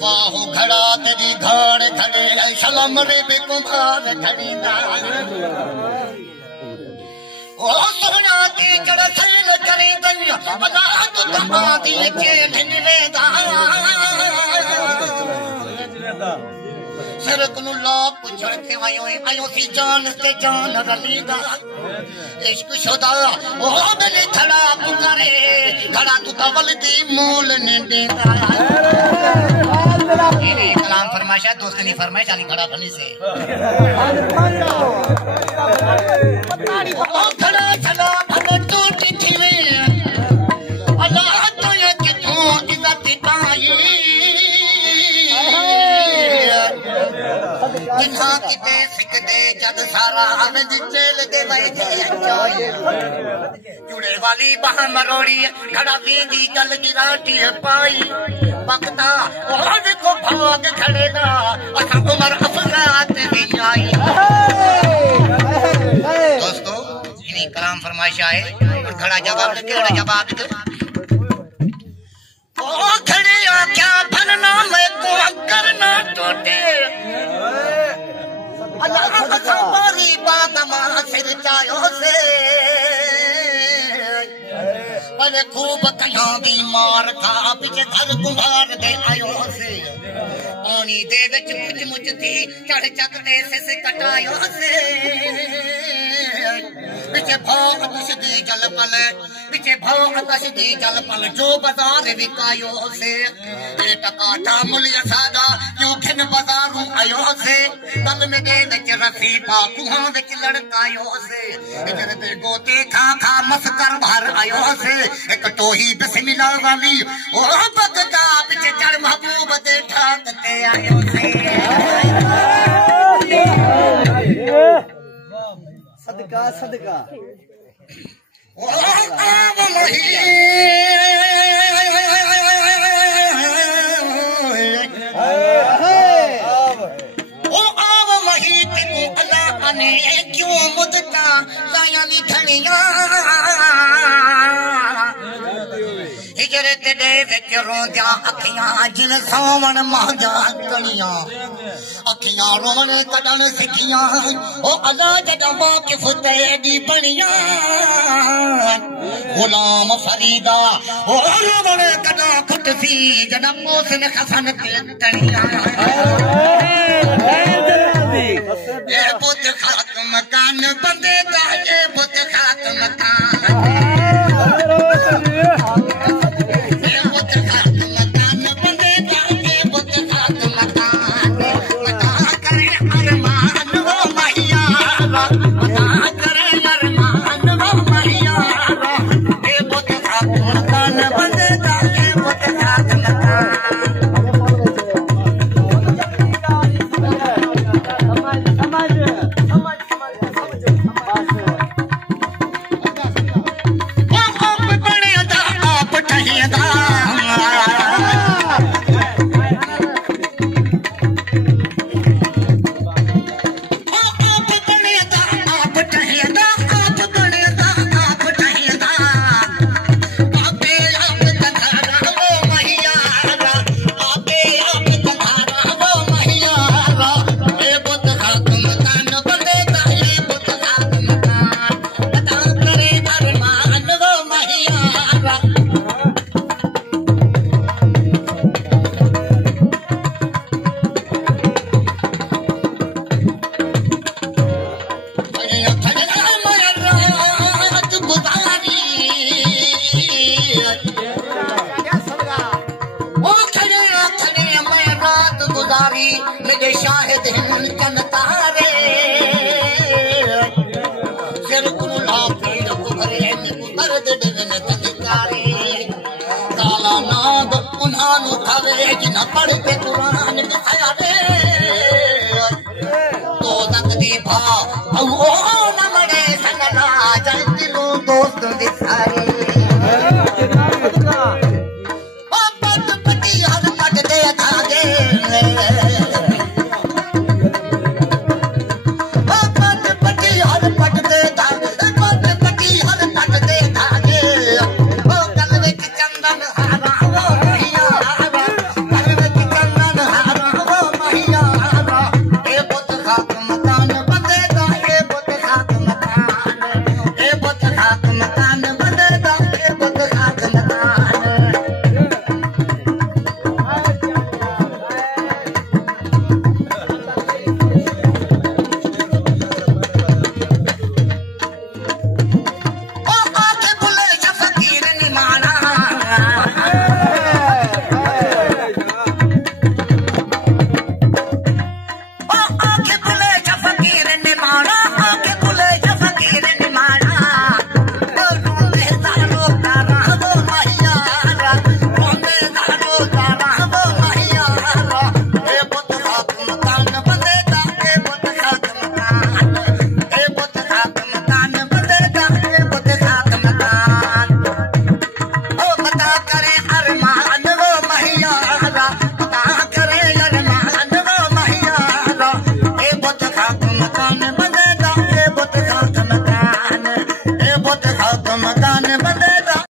वाहो घड़ा तेरी घाड़ खड़े सलाम रे बेकुमार खड़ीदा ओ सोना की जड़ सैल करे दैया अल्लाह तो तमादी के ढिनवेदा सरकनु लाप पुछड़ के आयो सी जान से जान रलीदा इश्क शुदा ओ मेरे थड़ा पुकारे घड़ा तू तवल दी मूल ने देदा ये कलाम फरमाइशा दोस्त ने फरमाइश आली खड़ा बनी से खड़ा चला भले टूटी थी वे अल्लाह तो ये कितों इज्जत पाई जिन्हां किते सिकदे जग सारा हमें जेल दे वई जुड़े वाली बाह मरोड़ी खड़ा दी गल गिराटी पाई बकता और को भाग खड़ेगा असा उमर अफरात भी आई दोस्तों इन्हीं कलाम फरमाइश आए और खड़ा जवाब दे ओ खड़े क्या भरना मैं को करना टूटे अल्लाह हमारी बात मां सिर चायो से अरे खूब कहीं दी मार खा पिछे घर कुंभार दे आयो से पानी दे विच मुझ मुझ थी चढ़ चक दे सिस कटायो से पिछे भाव आकाश दी जल पल पिछे भाव आकाश दी जल पल जो बाजार विकायो से ए टकाटा मुलिया सादा क्यों खिन बाजारू आयो से तल में दे विच रफी पा कुहां विच लड़कायो से इधर ते गोते खा खा मस्कर भर आयो से एक टोही बिस्मिल्लाह वाली ओ बगदा पिछे चढ़ महबूब दे ठाक ते आयो से सदका सदका ओ आवलही ओ आवलही ते को अल्लाह ने क्यों मुदता लायानी धनिया हिजरत दे विच रोंदिया अखियां जिन सावण महंगा कणियां अखियां रोवण कढण सिखियां ओ अल्लाह जदा वाकिफ तेरी बणियां गुलाम फरीदा ओ रोवण कढा खुटसी जदा मौसम खसन ते तणियां ए बुत खाक मकान बंदे दा ए बुत खाक मकान मेरे शाहिद हिंदन तारे सिर कुला पीर कुभरे मर्द दिवन तनकारे काला नाग उन्हानु खावे जिन पढ़ के कुरान दिखाया रे तो भा भौ